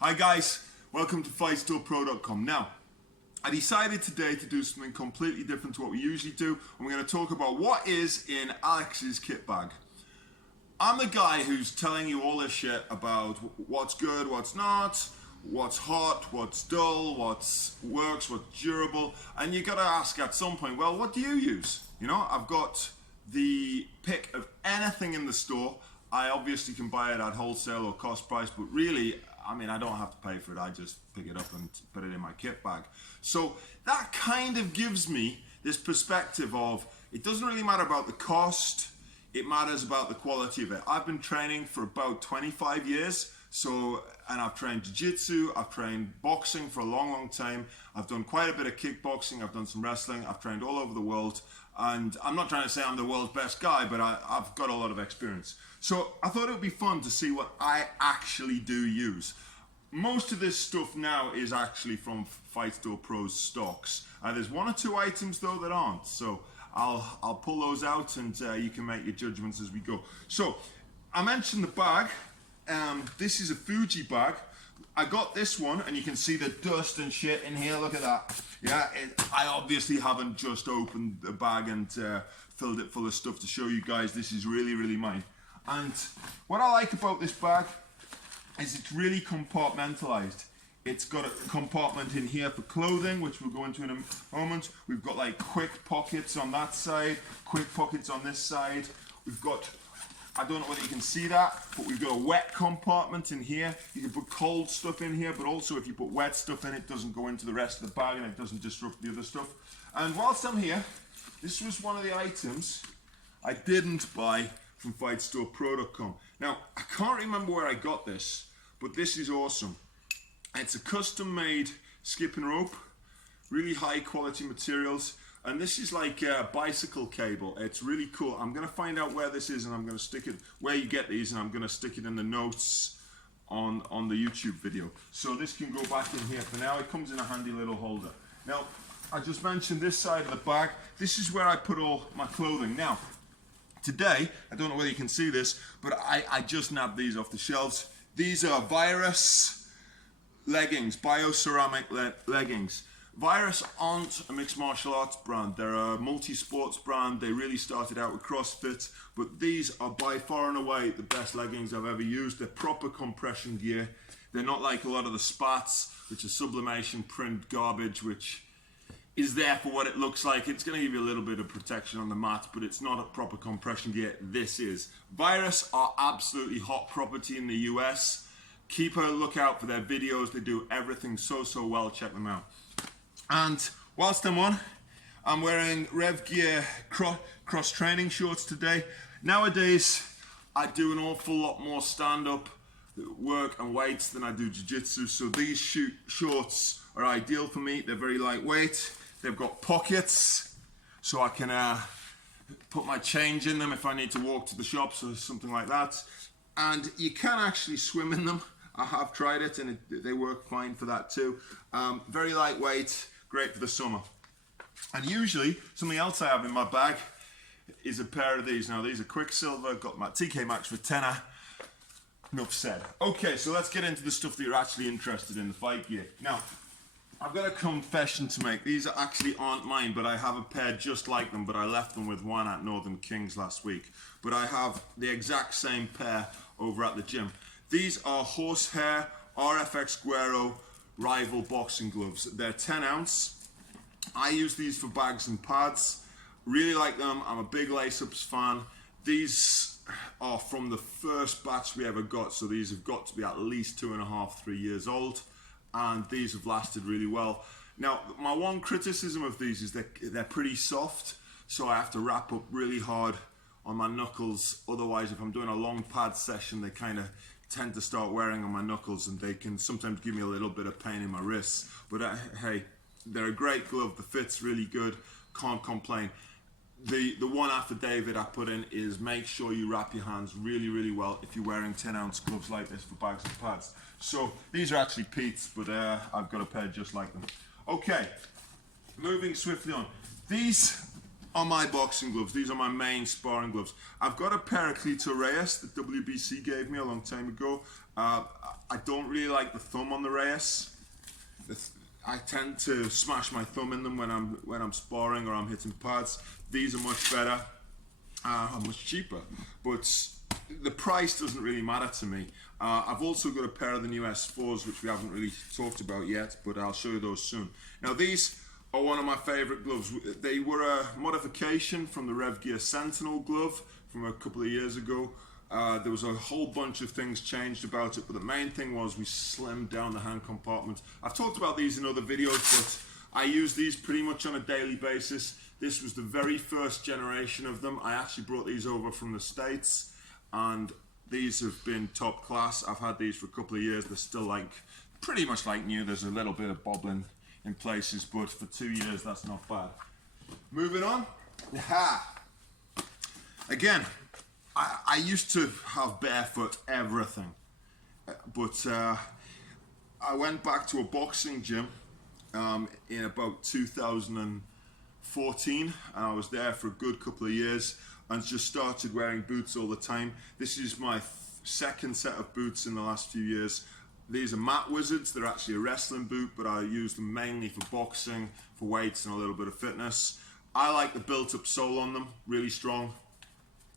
Hi guys, welcome to FightStorePro.com. Now, I decided today to do something completely different to what we usually do, and we're going to talk about what is in Alex's kit bag. I'm the guy who's telling you all this shit about what's good, what's not, what's hot, what's dull, what works, what's durable, and you got to ask at some point, well, what do you use? You know, I've got the pick of anything in the store. I obviously can buy it at wholesale or cost price, but really, I mean, I don't have to pay for it. I just pick it up and put it in my kit bag. So that kind of gives me this perspective of, it doesn't really matter about the cost, it matters about the quality of it. I've been training for about 25 years. And I've trained jiu-jitsu, I've trained boxing for a long time. I've done quite a bit of kickboxing, I've done some wrestling, I've trained all over the world. And I'm not trying to say I'm the world's best guy, but I've got a lot of experience. So I thought it would be fun to see what I actually do use. Most of this stuff now is actually from Fight Store Pro's stocks. There's one or two items though that aren't. So I'll pull those out and you can make your judgments as we go. So I mentioned the bag. This is a Fuji bag. I got this one and you can see the dust and shit in here. Look at that. Yeah, I obviously haven't just opened the bag and filled it full of stuff to show you guys. This is really mine. And what I like about this bag is it's really compartmentalized. It's got a compartment in here for clothing, which we'll go into in a moment. We've got like quick pockets on that side, quick pockets on this side. We've got, I don't know whether you can see that, but we've got a wet compartment in here. You can put cold stuff in here, but also if you put wet stuff in, it doesn't go into the rest of the bag and it doesn't disrupt the other stuff. And whilst I'm here, this was one of the items I didn't buy from FightStorePro.com. Now, I can't remember where I got this, but this is awesome. It's a custom-made skipping rope, really high quality materials. And this is like a bicycle cable. It's really cool. I'm going to find out where this is and I'm going to stick it, where you get these, and I'm going to stick it in the notes on the YouTube video. So this can go back in here for now. It comes in a handy little holder. Now, I just mentioned this side of the bag. This is where I put all my clothing. Now, today, I don't know whether you can see this, but I just nabbed these off the shelves. These are Virus leggings, bioceramic leggings. Virus aren't a mixed martial arts brand. They're a multi-sports brand. They really started out with CrossFit, but these are by far and away the best leggings I've ever used. They're proper compression gear. They're not like a lot of the spats, which are sublimation print garbage, which is there for what it looks like. It's going to give you a little bit of protection on the mat, but it's not a proper compression gear. This is. Virus are absolutely hot property in the US. Keep a lookout for their videos. They do everything so well. Check them out. And whilst I'm on, I'm wearing Rev Gear cross training shorts today. Nowadays, I do an awful lot more stand-up work and weights than I do jiu-jitsu, so these shorts are ideal for me. They're very lightweight. They've got pockets, so I can put my change in them if I need to walk to the shops or something like that. And you can actually swim in them. I have tried it and they work fine for that too. Very lightweight, great for the summer. And usually, something else I have in my bag is a pair of these. Now these are Quicksilver, got my TK Maxx for tenner. Enough said. Okay, so let's get into the stuff that you're actually interested in, the fight gear. Now, I've got a confession to make. These actually aren't mine, but I have a pair just like them, but I left them with one at Northern Kings last week. But I have the exact same pair over at the gym. These are Horsehair RFX Guero Rival boxing gloves. They're 10 ounce. I use these for bags and pads. Really like them. I'm a big lace-ups fan. These are from the first batch we ever got, so these have got to be at least 2.5, 3 years old. And these have lasted really well. Now, my one criticism of these is that they're pretty soft, so I have to wrap up really hard on my knuckles. Otherwise, if I'm doing a long pad session, they kind of tend to start wearing on my knuckles and they can sometimes give me a little bit of pain in my wrists. But hey, they're a great glove. The fit's really good. Can't complain. The one affidavit I put in is make sure you wrap your hands really well if you're wearing 10 ounce gloves like this for bags and pads. So these are actually Pete's, but I've got a pair just like them. Okay, moving swiftly on. These are my boxing gloves. These are my main sparring gloves. I've got a pair of Cleto Reyes that WBC gave me a long time ago. I don't really like the thumb on the Reyes. I tend to smash my thumb in them when I'm sparring or I'm hitting pads. These are much better, much cheaper, but the price doesn't really matter to me. I've also got a pair of the new S4s, which we haven't really talked about yet, but I'll show you those soon. Now these are one of my favorite gloves. They were a modification from the Rev Gear Sentinel glove from a couple of years ago. There was a whole bunch of things changed about it, but the main thing was we slimmed down the hand compartment. I've talked about these in other videos, but I use these pretty much on a daily basis. This was the very first generation of them. I actually brought these over from the States, and these have been top class. I've had these for a couple of years. They're still like pretty much like new. There's a little bit of bobbling in places, but for 2 years that's not bad. Moving on. Again, I used to have barefoot everything, but I went back to a boxing gym in about 2014, and I was there for a good couple of years and just started wearing boots all the time. This is my second set of boots in the last few years. These are Mat Wizards. They're actually a wrestling boot, but I use them mainly for boxing, for weights, and a little bit of fitness. I like the built-up sole on them, really strong.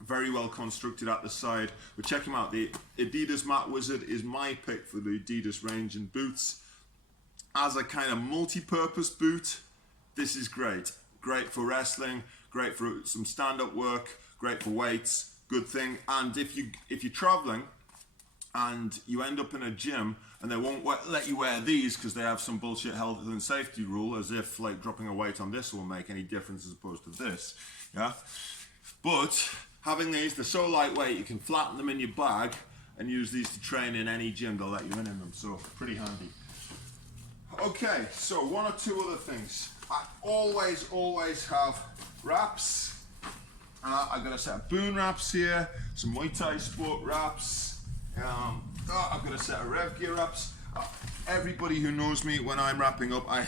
Very well constructed at the side, but check them out. The Adidas Mat Wizard is my pick for the Adidas range in boots. As a kind of multi-purpose boot, this is great. Great for wrestling, great for some stand-up work, great for weights, good thing. And if you're traveling and you end up in a gym and they won't let you wear these because they have some bullshit health and safety rule, as if like dropping a weight on this will make any difference as opposed to this, yeah? But having these, they're so lightweight, you can flatten them in your bag and use these to train in any gym. They'll let you in them, so pretty handy. Okay, so one or two other things. I always have wraps. I've got a set of Boon wraps here, some Muay Thai sport wraps. I've got a set of Rev Gear wraps. Everybody who knows me, when I'm wrapping up, I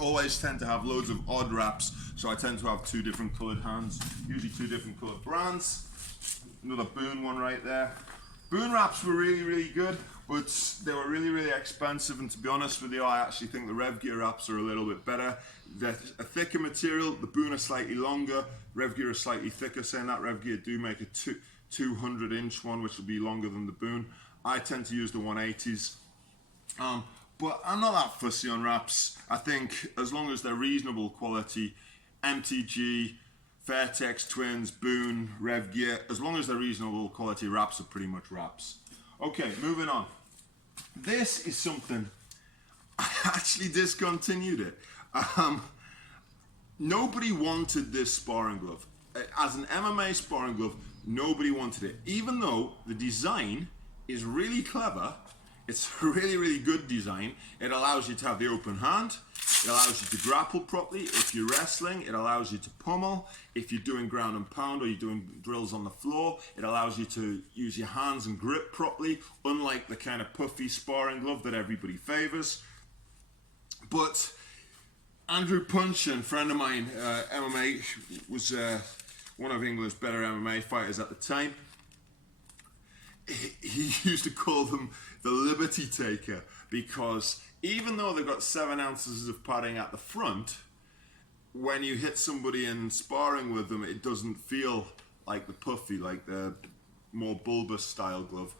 always tend to have loads of odd wraps, so I tend to have two different coloured hands, usually two different coloured brands. Another Boon one right there. Boon wraps were really good, but they were really expensive, and to be honest with you, I actually think the Rev Gear wraps are a little bit better. They're a thicker material, the Boon are slightly longer, Rev Gear are slightly thicker. Saying that, Rev Gear do make a 200-inch one, which will be longer than the Boon. I tend to use the 180s. But I'm not that fussy on wraps. I think as long as they're reasonable quality, MTG, Fairtex Twins, Boon, Rev Gear, as long as they're reasonable quality, wraps are pretty much wraps. Okay, moving on. This is something, I actually discontinued it. Nobody wanted this sparring glove. As an MMA sparring glove, nobody wanted it. Even though the design is really clever, it's a really good design. It allows you to have the open hand. It allows you to grapple properly. If you're wrestling, it allows you to pummel. If you're doing ground and pound or you're doing drills on the floor, it allows you to use your hands and grip properly, unlike the kind of puffy sparring glove that everybody favors. But Andrew Punchin, friend of mine, MMA, was one of England's better MMA fighters at the time. He used to call them the Liberty Taker, because even though they've got 7 ounces of padding at the front, when you hit somebody in sparring with them, it doesn't feel like the puffy, like the more bulbous style glove.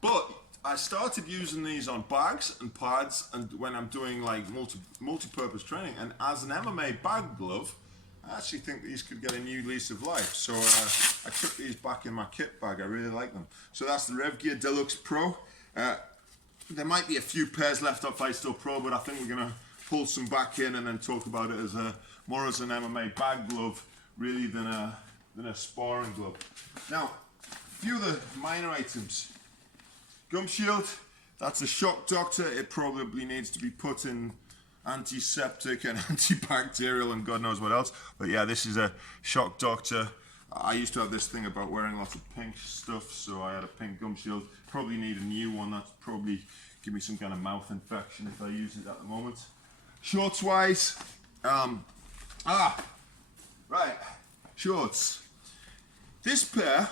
But I started using these on bags and pads, and when I'm doing like multi-purpose training, and as an MMA bag glove, I actually think these could get a new lease of life. So I took these back in my kit bag. I really like them. So that's the Rev Gear Deluxe Pro. There might be a few pairs left of Fight Store Pro, but I think we're going to pull some back in and then talk about it as more as an MMA bag glove, really, than a sparring glove. Now, a few of the minor items. Gum shield. That's a shock doctor. It probably needs to be put in antiseptic and antibacterial and God knows what else. But yeah, this is a shock doctor. I used to have this thing about wearing lots of pink stuff, so I had a pink gum shield. Probably need a new one. That's probably give me some kind of mouth infection if I use it at the moment. Shorts wise, Right, shorts. This pair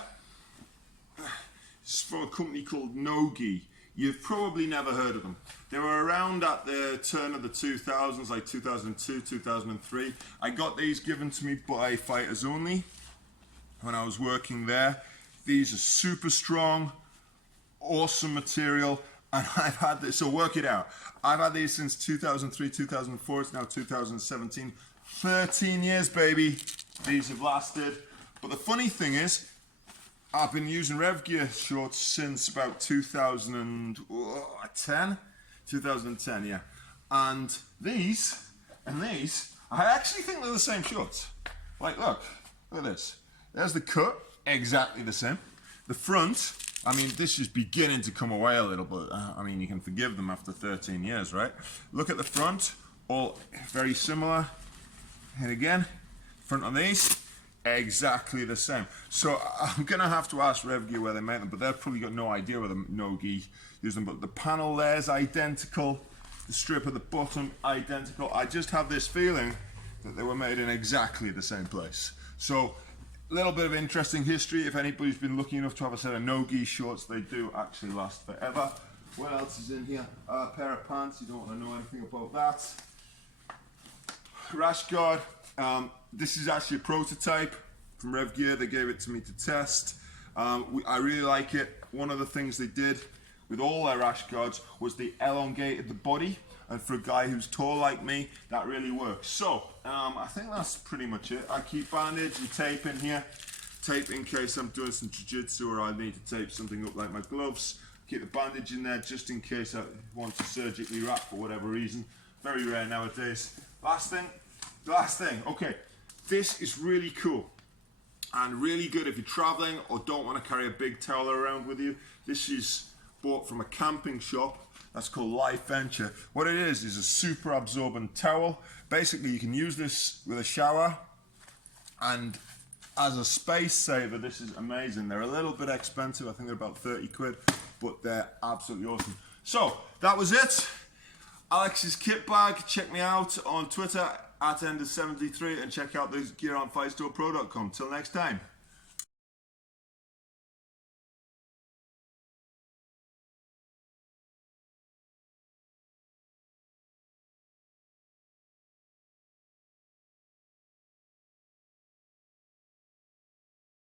is from a company called Nogi. You've probably never heard of them. They were around at the turn of the 2000s, like 2002, 2003. I got these given to me by Fighters Only when I was working there. These are super strong, awesome material, and I've had this, so work it out. I've had these since 2003, 2004, it's now 2017. 13 years, baby. These have lasted. But the funny thing is, I've been using Rev Gear shorts since about 2010. 2010, yeah. And these, I actually think they're the same shorts. Like, look at this. There's the cut, exactly the same. The front, I mean, this is beginning to come away a little bit. I mean, you can forgive them after 13 years, right? Look at the front, all very similar. And again, front of these, exactly the same. So I'm gonna have to ask Rev Gear where they make them, but they've probably got no idea where the Nogi use them. But the panel there's identical, the strip at the bottom identical. I just have this feeling that they were made in exactly the same place. So a little bit of interesting history. If anybody's been lucky enough to have a set of Nogi shorts, they do actually last forever. What else is in here? A pair of pants. You don't want to know anything about that. Rash guard. This is actually a prototype from Rev Gear. They gave it to me to test. I really like it. One of the things they did with all their rash guards was they elongated the body, and for a guy who's tall like me, that really works. So I think that's pretty much it. I keep bandage and tape in here, tape in case I'm doing some jiu-jitsu or I need to tape something up like my gloves. Keep the bandage in there just in case I want to surgically wrap for whatever reason. Very rare nowadays. Last thing, okay, this is really cool and really good if you're traveling or don't want to carry a big towel around with you. This is bought from a camping shop that's called Life Venture. What it is a super absorbent towel. Basically, you can use this with a shower, and as a space saver, this is amazing. They're a little bit expensive. I think they're about 30 quid, but they're absolutely awesome. So that was it. Alex's kit bag. Check me out on Twitter @Ender73 and check out the gear on FightStorePro.com. Till next time.